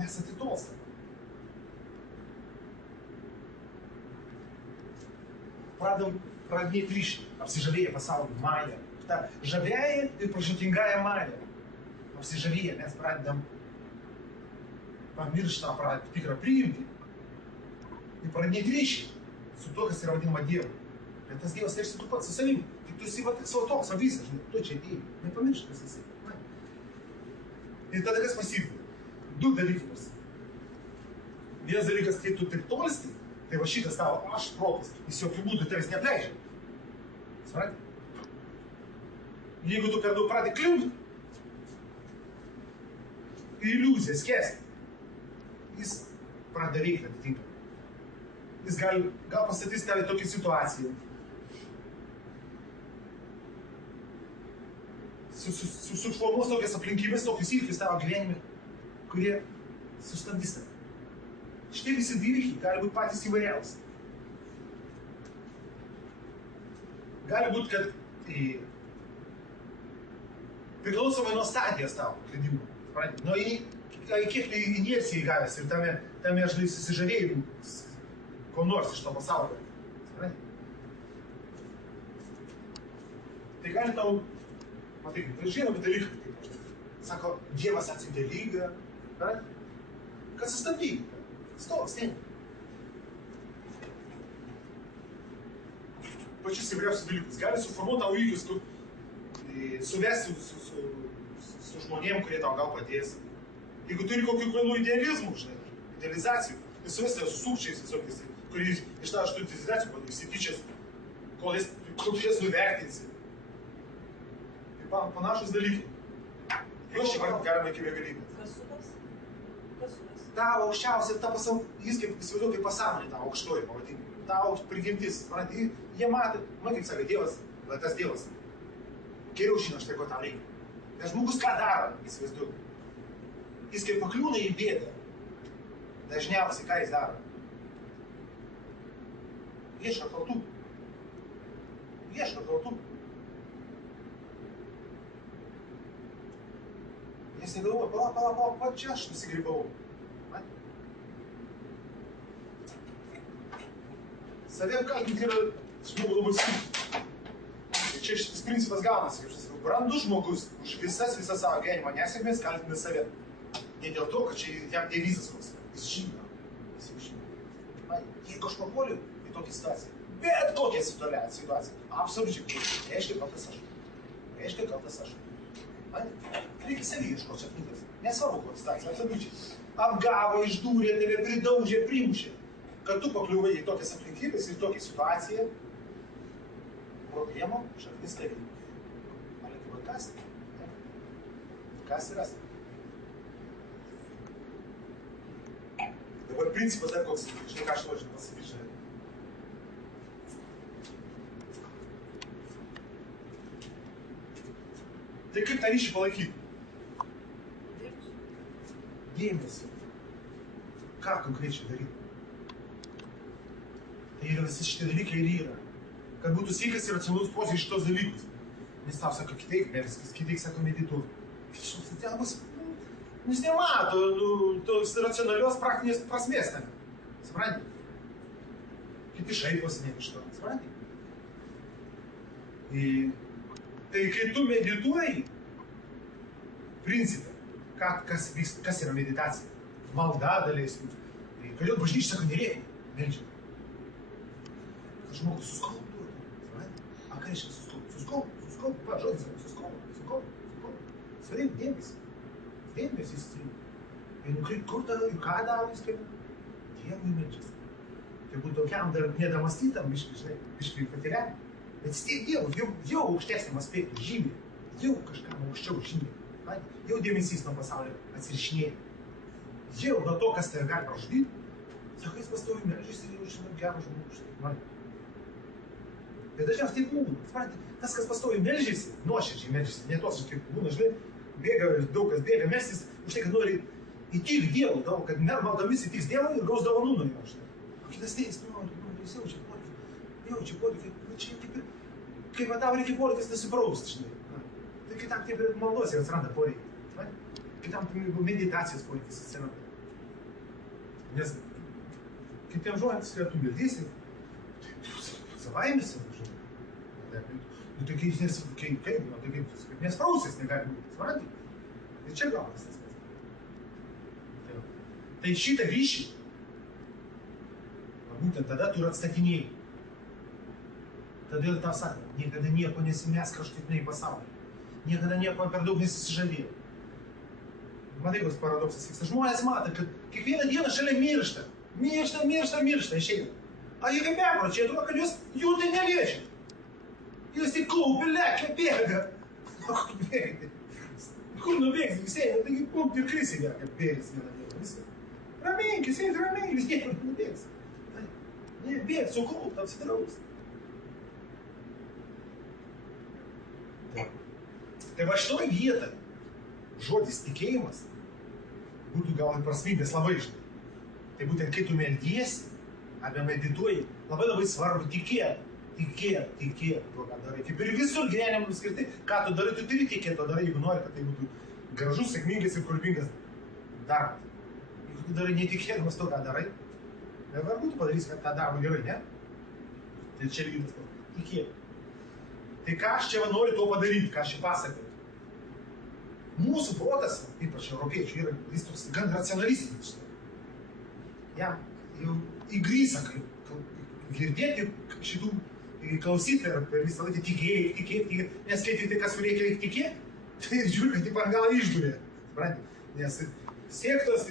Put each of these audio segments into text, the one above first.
mes atitolstame. Pradėti ryšį, apsižavėję pasaulį, mają. Ta žavėja ir pražūtingąją mają. Apsižavėję mes pradedam pamirštą, tikrą priimti ir pradėti ryšį su tuo, kas yra vadinama Dievu. Bet tas Dievas tarsi tu pats su savim, tik tu esi savo toks, visas, žinai, tu čia atėjai, nepamiršk, kas esi. Ir tada kas pasideda? Du dalykai pasideda. Vienas dalykas, kai tu taip tolsti, tai va šitas tavo aš protas, jis jokių būdų tavęs neapleidžia. Supranti? Jeigu tu per daug pradedi kliūti, iliuziją skęsti, jis pradeda veikti atitinkamai. Jis gal pastatys tave tokią situaciją. Suformuos tokias aplinkybės, tokius įvykius tavo gyvenime, kurie sustabdys tave. Šitie visi įvykiai gali būti patys įvairiausi. Gali būti, kad priklausomai nuo stadijos tavo atleidimo. Nuo kiek inercijai gavęs ir tame žinai susižavėjimų ko nors iš to pasaulio. Tai gali tau, matai, žinomi dalykai, sako, Dievas atsiuntė lygą, kad sustabdyk, stok, stengi. Pačius įvairiausius dalykus. Gali suformuoti tau įvykius, suvesti su žmonėm, kurie tau gal padės. Jeigu turi kokių kvailų idealizmų, žinai, idealizacijų, tai suvesti su sukčiais visokiais, kurie iš tavo šitų idealizacijų padės, įsityčias, kol tu jas nuvertinsi. Tai panašus dalykai. Jos čia galima iki begalybės. Kas sukas? Tavo aukščiausia, jis kaip įsivaizduoja kaip pasąmonė, tavo aukštoji, pavadinkim. Tavo prigimtis. Jie matė, man kaip sakė, Dievas, tas Dievas, geriau žino štai, ko tau reikia. Nes žmogus ką daro, įsivaizduoja. Jis kaip pakliūna į bėdą, dažniausiai ką jis daro? Ieško kaltų. Jis negalvoja, pala, čia aš nusigrybau. Saviem kaltinti yra žmogų labai sunku. Ir čia šitas principas gaunasi, kaip aš sakau, brandus žmogus už visą savo gyvenimo nesėkmės kaltina save. Ne dėl to, kad čia jam devizas koks. Jis žino. Jeigu aš papuoliu į tokią situaciją, bet kokią situaciją, absoliučiai, reiškia kaltas aš. Reikia savį ieškoti čia knygas. Nesvarbu, kokia situacija, absoliučiai. Apgavo, išdūrė, tave pridaužė, primušė. Kad tu pakliuvai į tokias aplinkybės, į tokią situaciją, problemų šaknis tavį. Malėkime kasti. Kas yra? Dabar principas dar koks, žinai ką aš noriu pasakyti, žinai. Tai kaip tą ryšį palaikyti? Dėmesį. Ką konkrečiai daryti? Tai yra visi šitie dalykai ir yra. Kad būtų sveikas ir racionalus požiūris šitos dalykus. Nes tau sako kitaip, ne viskas, kitaip sako medituot. Jis nemato tos racionalios praktinės prasmės ten. Supranti? Kiti šaiposi ne iš to. Supranti? Tai kai tu medituoji, principą, kas yra meditacija? Malda daleiskim. Kodėl bažnyčia sako nereikia? Meldžia. Kad žmogus suskalbtų. A ką reiškia suskalbtų? Suskalbtų, pa, žodis, suskalbtų. Svarim, dėmesį. Dėmesį įsitrink. Kur tada, ką daro jis kaip? Dievui meldžiasi. Tai būtų tokiam dar nedamastytam, biškai patiriam. Bet vis tiek Dievui, jau aukštesniam aspektui, žymiai. Jau kažkam aukščiau žymiai. Jau dėmesys nuo pasaulio atsirišinėja. Jau nuo to, kas tave gali pražudyti, sako, jis pastovi meldžiasi ir jau žinau gerą žmogų. Bet dažniausiai taip būna. Suprantate, tas, kas pastovi meldžiasi, nuoširdžiai meldžiasi, ne tos, kaip būna, žinai, daug kas bėga melstis, už tai, kad nori įtikti Dievui, kad maldomis įtiks Dievui ir gaus dovanų nuo jo, žinai. O kitas teis, jis jaučia poreikį, čia kaip ir, kaip tau reikia poreikis nusipraust, žinai. Tai kitam taip ir maldos ir atsiranda poreikiai. Kitam meditacijos poreikis atsiranda. Nes kitiems žmonėms, kai tu meldysi, savaimės, žinai. Nu, tai kaip nesprausės negali būti, supranti? Tai čia galas tas pats. Tai šitą ryšį, būtent tada tu ir atstatinėjai. Todėl tau sako, niekada nieko nesimes kažkaipinai pasaulyje. Niekada nieko per daug nesisižavėjo. Matai, koks paradoksas vyksta. Žmonės mato, kad kiekvieną dieną šalia miršta. Miršta, išeina. A jie kaip bepročiai, atrodo, kad jų tai neliečia. Jūs tik kaupia, lekia, bėga. Kur bėgti? Kur nubėgsi? Visi eina, taigi pumpt ir krisi ją, kaip bėgis vieną dieną. Visi. Raminkis, eik ramiai, vis niekur nubėgsi. Ne, bėg, su kaupt, apsidraus. Tai va šitoj vietoj žodis tikėjimas būtų gal ir prasmingas labai žinai. Tai būtent kai tu meldiesi, arba medituoji, labai svarbu tikėti tuo, ką darai. Kaip ir visur gyvenime skirti, ką tu darai, tu turi tikėti to darai, jeigu nori, kad tai būtų gražus, sėkmingas ir kūrybingas darbas. Jeigu tu darai netikėdamas to, ką darai, nevarbu tu padarysi, kad tą darbą gerai, ne? Tai čia lygiai to. Tikėti. Tai ką aš čia noriu to padaryti, ką aš čia pasakoju? Mūsų protas, ypač europiečių, jis toks gan racionalistinis. Jam jau įgrysa girdėti šitų klausyti per visą laiką tikėti, nes kai tik tai kas reikia tikėti, tai žiūri, kad taip ant galą išdurė. Nes sektos,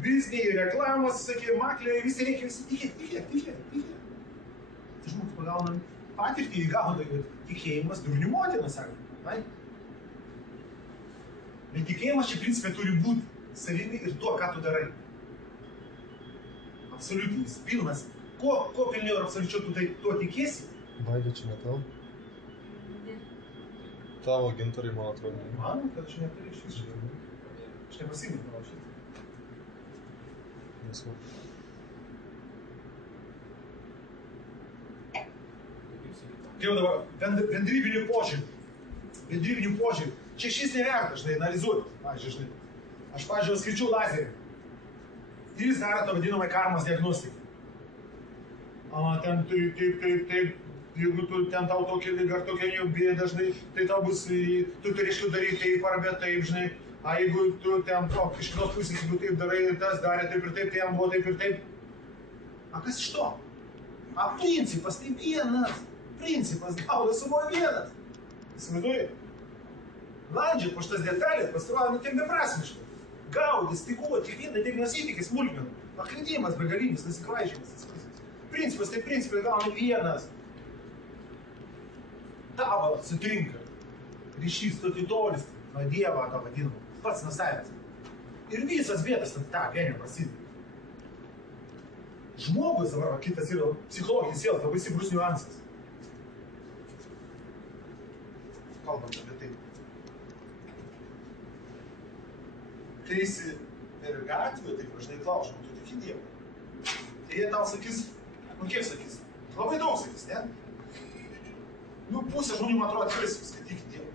bizniai, reklamos, sakė, makliai, visi reikia tikėti. Tai žmogus pagauna patirtį įgauna, kad tikėjimas durnių motina, sako. Bet tikėjimas čia principė turi būti savimi ir tuo, ką tu darai. Absoliutinis, pilnas. Ko pilniau ir absoliučiau tu tuo tikėsi? Vaida, čia ne tau? Tavo gintarai, man atrodo. Manau, kad aš neturiu iš viso. Aš nepasiimu tavo šitą. Nesmu. Tai jau dabar, bendrybinių požiūrį. Čia šis neverta, žinai, analizuoti. Žinai. Aš, pavyzdžiui, skaičiau lazerį. Ir jis daro tą vadinamą karmos diagnostiką. Ten taip, jeigu tu ten tau tokia lyga ar tokia bėda, dažnai, tai tau bus, tu turėškiau daryti taip arba taip, žinai. Jeigu tu ten, iš kitos pusės, jeigu taip darai, tas darė taip ir taip, tai jam buvo taip ir taip. Kas iš to? Principas tai vienas. Principas gauda sumo vienas. Įsivaizduoji? Landžiat po šitas detalės, pasirodo, tiek beprasmiškai. Gaudys, tikuoti, kiekvieną diagnos įvykį smulkmenų. Paklydimas begalinis, nesiklaižymas. Principas tai principai gauna vienas. Tavo sutrinka. Ryšys tokį tolis, nuo Dievo to vadinamo. Pats nuo savęs. Ir visas vietas ant tą vienio prasideda. Žmogus, dabar kitas yra psichologinis sielas, labai stiprus niuansas. Kalbant apie tai. Kai esi per gatvę, tai dažnai klausom, tu tiki Dievą. Tai jie tau sakys, kiek sakys? Labai daug sakys, ne? Pusė žmonių, man atrodo, atviris viską tiki Dievą.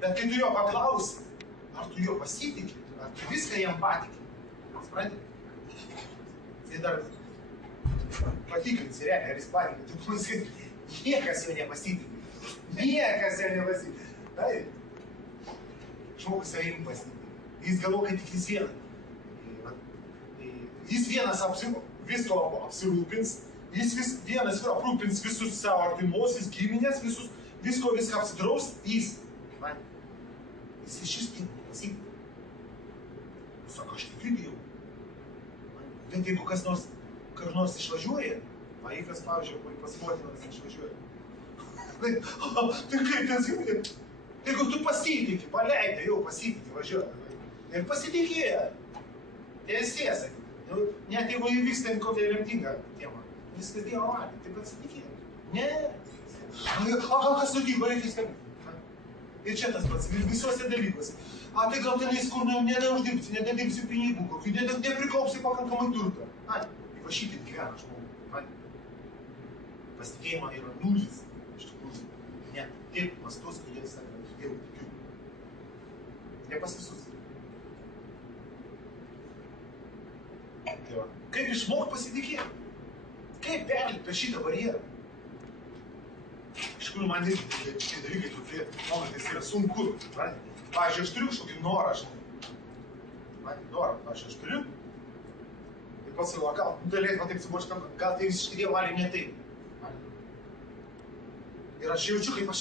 Bet kai tu jo paklausi, ar tu jo pasitiki, ar tu viską jam patiki, supranti? Tai dar patikrinsi, ar jis patiki, tu klausi, niekas jo nepasitiki. Niekas jo nepasitiki. Taip. Žmogus savim pasitiki. Jis galvo, kad tik jis vienas. Jis vienas visko apsirūpins, jis vienas aprūpins visus savo artimuosius, giminės, viską apsidraus, jis. Jis iš šis tiek pasitiki. Sako, aš tikiu Dievu. Bet jeigu kas nors išvažiuoja, vaikas, pavyzdžiui, pasimotinas išvažiuoja. Tai kaip ten sakyti? Jeigu tu pasitiki, paleidai, jau pasitiki, važiuoja. Ir pasitikėjo. Tiesies, sakyti. Net jeigu įvyksta kokia lemtinga tema. Viskas Dievo valia, taip atsitikėjo. Ne. Kas sutiko, reikia skambinti. Ir čia tas pats, visuose dalykuose. Tai gal tenais, kur neuždirbsi, nedadirbsi pinigų, kokių, neprikaupsi pakankamai turto. Va šitaip gyvena žmogų. Pasitikėjimo yra nulis, iš tikrųjų. Ne, taip mastus, kurie sako, Dievu tikiu. Ne pas visus. Tai va. Kaip išmokti pasitikėti? Kaip perlipti per šitą barjerą? Iš tikrųjų, man irgi tie dalykai tokie momentais yra sunku. Pavyzdžiui, aš turiu kažkokį norą, žinai. Man norą, pavyzdžiui, aš turiu. Ir pats savo, gal galėt man taip subočiam, gal tai visiškai Dievo valiai ne taip. Ir aš jaučiu, kaip aš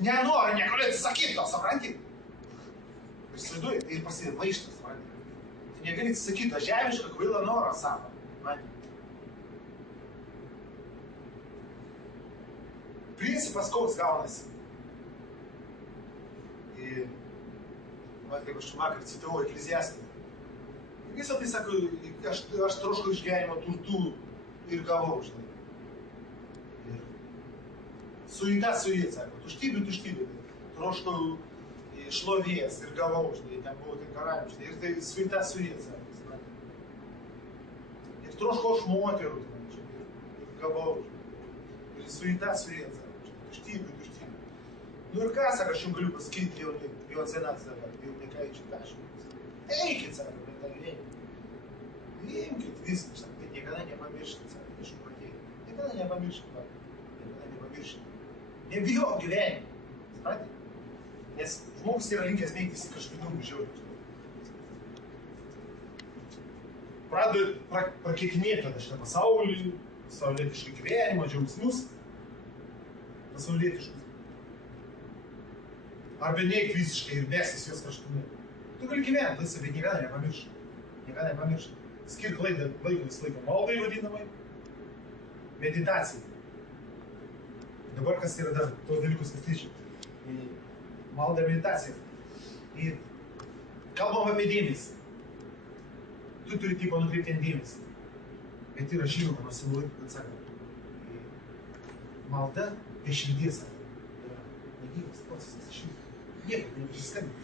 nenoriu negaliu atsisakyti to, supranti? Ir įsivaizduoju, tai ir prasideda maištas, supranti? Tu negali atsisakyti tą žemišką kvailą norą savo. Principas koks gaunasi. Ir, kaip aš vakar citavau Ekleziastą. Visą tai sako, aš troškau iš gyvenimo turtų ir gavau, žinai. Ir suita, sako, tuštybė. Troškau šlovės ir gavau, žinai, ten buvo tai karalius, žinai, ir tai suita, sako. Ir troškau aš moterų, žinai, ir gavau, žinai. Ir suita, sako. Tuštybė. Nu ir ką, sako, aš jums galiu pasakyti, jau atsenat, sako, jau nekaičiu, ką aš jums pasakyti. Eikit, sako, bet tą gyvenimą. Imkit viską, sako, bet niekada nepamirškit, sako, išpratėjai. Niekada nepamirškit. Nebijok gyvenimą, supranti? Nes žmogus yra linkęs neiktis į kažkokių žiaurių. Pradeda prakeitinėti tada šitą pasaulį, pasaulietišką gyvenimą, džiaugsmus. Pasaulietiškus. Arba neikti visiškai ir mestis juos kažkur. Tu gali gyventi laisvai, bet niekada nepamiršk. Skirk laiką visą laiką maldai vadinamai, meditacijai. Dabar kas yra dar tos dalykus, kas tyčia. Malda ir meditacija. Ir kalbam apie dėmesį. Tu turi tipo nukreipti ant dėmesį. Bet yra žinoma nuo senų laikų, kad sako, malda be širdies yra negyvas procesas širdies. Nieko neprisistengti.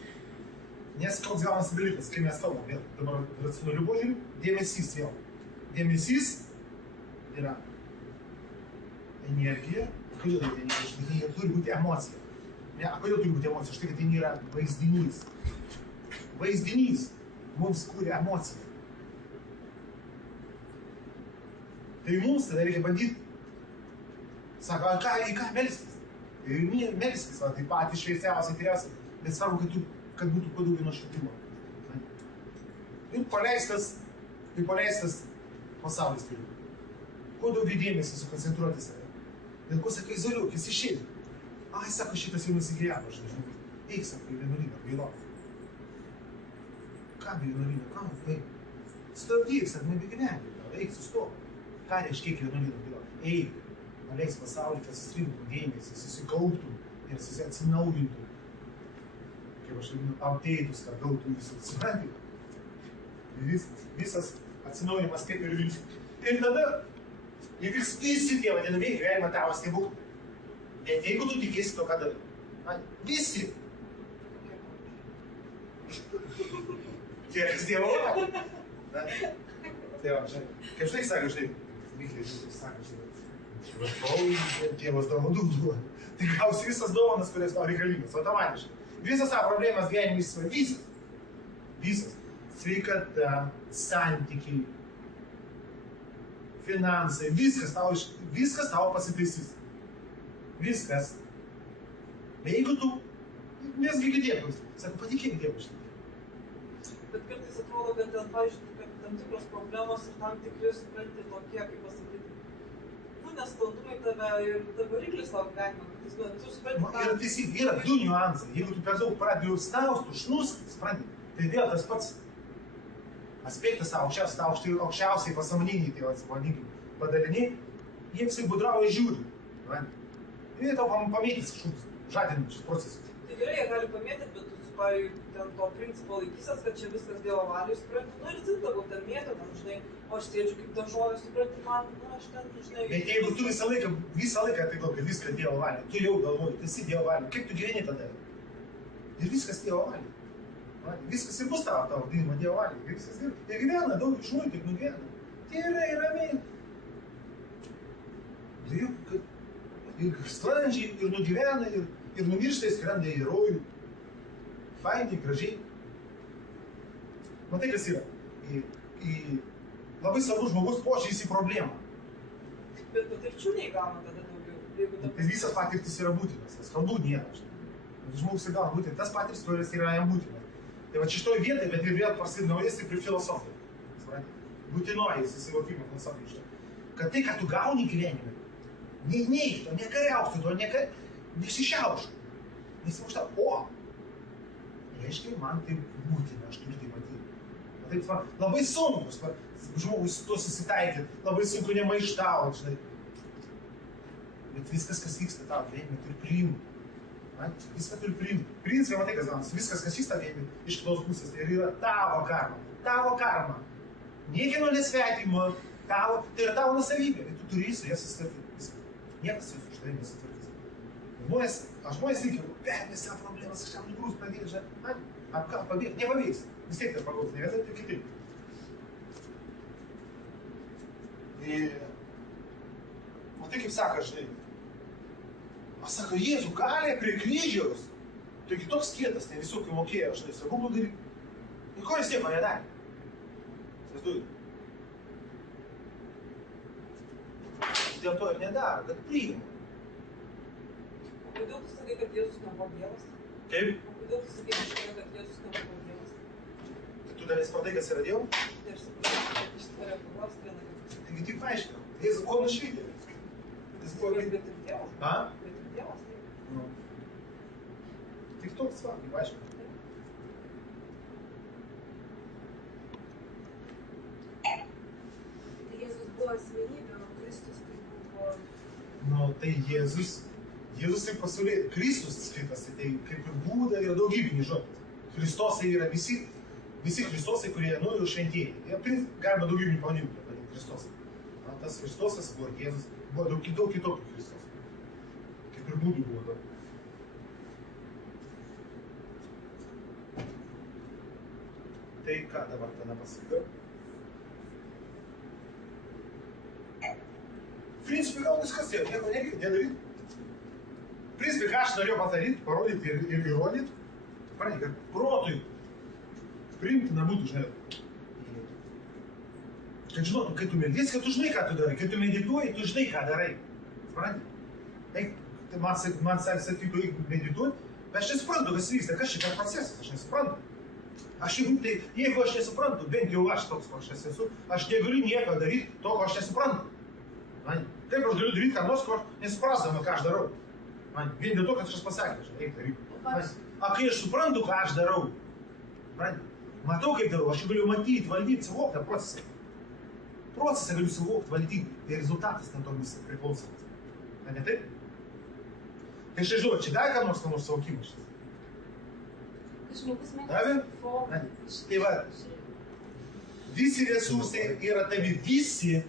Nes koks gaunasi dalykas, kai mes kalbam vėl, dabar racionaliu požiūriu, dėmesys vėl. Dėmesys yra energija. Kodėl tai energija? Tai turi būti emocija. Ne, kodėl turi būti emocija? Štai, kad tai yra vaizdinys. Vaizdinys mums kūrė emociją. Tai mums tada reikia bandyti. Sako, į ką melstis? Ir melstis, tai patys šviesiausiai, tyriausiai. Bet svarbu, kad būtų padaugiai nuoširdimo. Ir paleistas pasaulis turi. Kuo daugiau dėmesį sukoncentruoti save. Bet ko sakai, izoliuok, jis išėdė. Ai, sako, šitas jau nusigyveno, žinai. Eik, sako, į vienuolyną, gailok. Ką vienuolyną, ką, eik. Stabdyk, sako, nebegyventi, eik, sustok. Ką reiškia vienuolyną, gailok. Eik, paleis pasaulį, kad susirinktų dėmesį, susikauptų ir atsinaujintų. Kaip aš vadinu, update'us, kad gautų visų supranti. Visas atsinaujinimas kaip ir vilčių. Ir tada įvyks visi tie vadinamieji gyvenimo tavo stebuklai. Bet jeigu tu tikėsi to, ką darai, visi. Tie, kas Dievo valiai. Tai va, žinai, kaip štai sako, žinai, Mikliai, žinai, sako, žinai, Dievas dovanų duoda. Tai gausi visas dovanas, kurias tau reikalingas, automatiškai. Visas savo problemas gyvenimas visas. Visas. Sveikata, santykiai, finansai, viskas tau pasitaisys. Viskas. Bet jeigu tu, nesgi Dievas, sako, patikėk Dievui. Bet kartais atrodo, kad ten, pavyzdžiui, kad tam tikros problemos ir tam tikri supranti tokie, kaip pasakyti, nesklandumai tave ir variklis tavo gyvenimą. Yra teisingai, yra du niuansai. Jeigu tu per daug pradėjau staustų, šnuskį, supranti, tai vėl tas pats aspektas aukščiausiai pasąmoniniai, tai vadinkim, padaliniai, jie visai budrauja žiūri. Ir jie tau pamėtys kažkoks žadinančius procesus. Tai gerai, jie gali pamėtyti, bet tu ten to principo laikysas, kad čia viskas Dievo valiai, supranti, nu ir zintavau ten mėtą, ten, žinai, o aš sėdžiu kaip daržovė, supranti, man, aš ten, žinai... Bet jeigu tu visą laiką tai galvoji, viskas Dievo valiai, tu jau galvoji, tu esi Dievo valiai, kaip tu gyveni tada? Ir viskas Dievo valiai. Viskas ir bus tavo vadinimo Dievo valiai. Viskas ir gyvena, daug žmonių taip nugyvena. Tyrai, ramiai. Ir sklandžiai, ir nugyvena, ir numiršta, ir skrenda į rojų. Fainai, gražiai. Matai, kas yra. labai svarbus žmogus požiūris į problemą. Bet patirčių neįgauna tada daugiau. Jeigu Tai visas patirtis yra būtinas, nes kalbų nėra. Žmogus įgauna būtent tas patirtis, kurios yra jam būtinas. Tai va šitoj vietoj, bet ir vėl prasideda nauja stipri filosofija. Būtinoji susivokimo filosofija. Kad tai, ką tu gauni gyvenime, neįk to, nekariauk su to, nesišiaušk. Nesimušta, reiškia, man tai būtina, aš turiu tai matyti. Taip, labai sunkus, žmogus su to susitaikyti, labai sunku nemaištauti, žinai. Bet viskas, kas vyksta tavo gyvenime, turi priimti. Viską turi priimti. Principai, matai, kas gaunasi, viskas, kas vyksta gyvenime, iš kitos pusės, tai yra tavo karma. Tavo karma. Niekieno nesvetimo, tai yra tavo nusavybė. Ir tu turi su jas susitvarkyti. Niekas jūs už tai nesutvarkys. Žmonės reikia, permės savo problemas, kažkam nugrūs pradėti, žinai, pabėgti, nepabėgsi. Vis tiek tai pagaus, ne vienai, tai kitaip. O tai kaip sako, žinai, aš sako, Jėzų kalė prie kryžiaus, taigi toks kietas, ne visokių mokėjo, žinai, sakau, daryk. Ir ko jis nieko nedarė? Sėsduoju. Dėl to ir nedaro, kad priima. O kodėl tu sakai, kad Jėzus nebuvo Dievas? Taip? O kodėl tu sakai, kad Jėzus nebuvo Dievas? Tai tu dar nespratai, kas yra Dievo? Tai aš supratau, kad išsitvarė paklaus vieną kartą. Taigi tik paaiškinau. Jėzus kuo nušvydė? Jis buvo Bet ir Dievas. A? Bet ir Dievas, taip. Nu. Tik toks va, kaip aišku. Tai Jėzus buvo asmenybė, o Kristus tai buvo... Nu, tai Jėzus tai pasaulyje, Kristus skaitas, tai kaip ir Būda yra daugybiniai žodis. Kristosai yra visi Kristosai, kurie, nu, jau šventieji. Galima daugybinį pavadinti, vadinti Kristosai. Tas Kristosas buvo Jėzus, buvo daug kitokių Kristosų. Kaip ir Būdų buvo daug. Tai ką dabar tada pasakiau? Principai gal viskas jau, nieko nedaryti. Principai, ką aš norėjau parodyti ir įrodyti, kad protui priimtina būtų, žinai. Kad žinotum, kai tu meldies, kad tu žinai, ką tu darai, kai tu medituoji, tu žinai, ką darai. Supranti? Man sakytų, medituoti, bet aš nesuprantu, kas vyksta, kas čia per procesas, aš nesuprantu. Jeigu aš nesuprantu, bent jau aš toks, koks aš esu, aš negaliu nieko daryti to, ko aš nesuprantu. Kaip aš galiu daryti ką nors, ko aš nesuprasdama, ką aš darau. Vien dėl to, kad aš pasakė, eik daryk. A kai aš suprantu, ką aš darau, matau, kaip darau, aš galiu matyti, valdyti, suvokti tą procesą. Procesą galiu suvokti, valdyti, tai rezultatas ten to bus priklausomas. Ne taip? Tai aš žinau, čia dar ką nors suvokimas šis. Žmogus Davė? formą. Tai va, visi resursai yra tavi, visi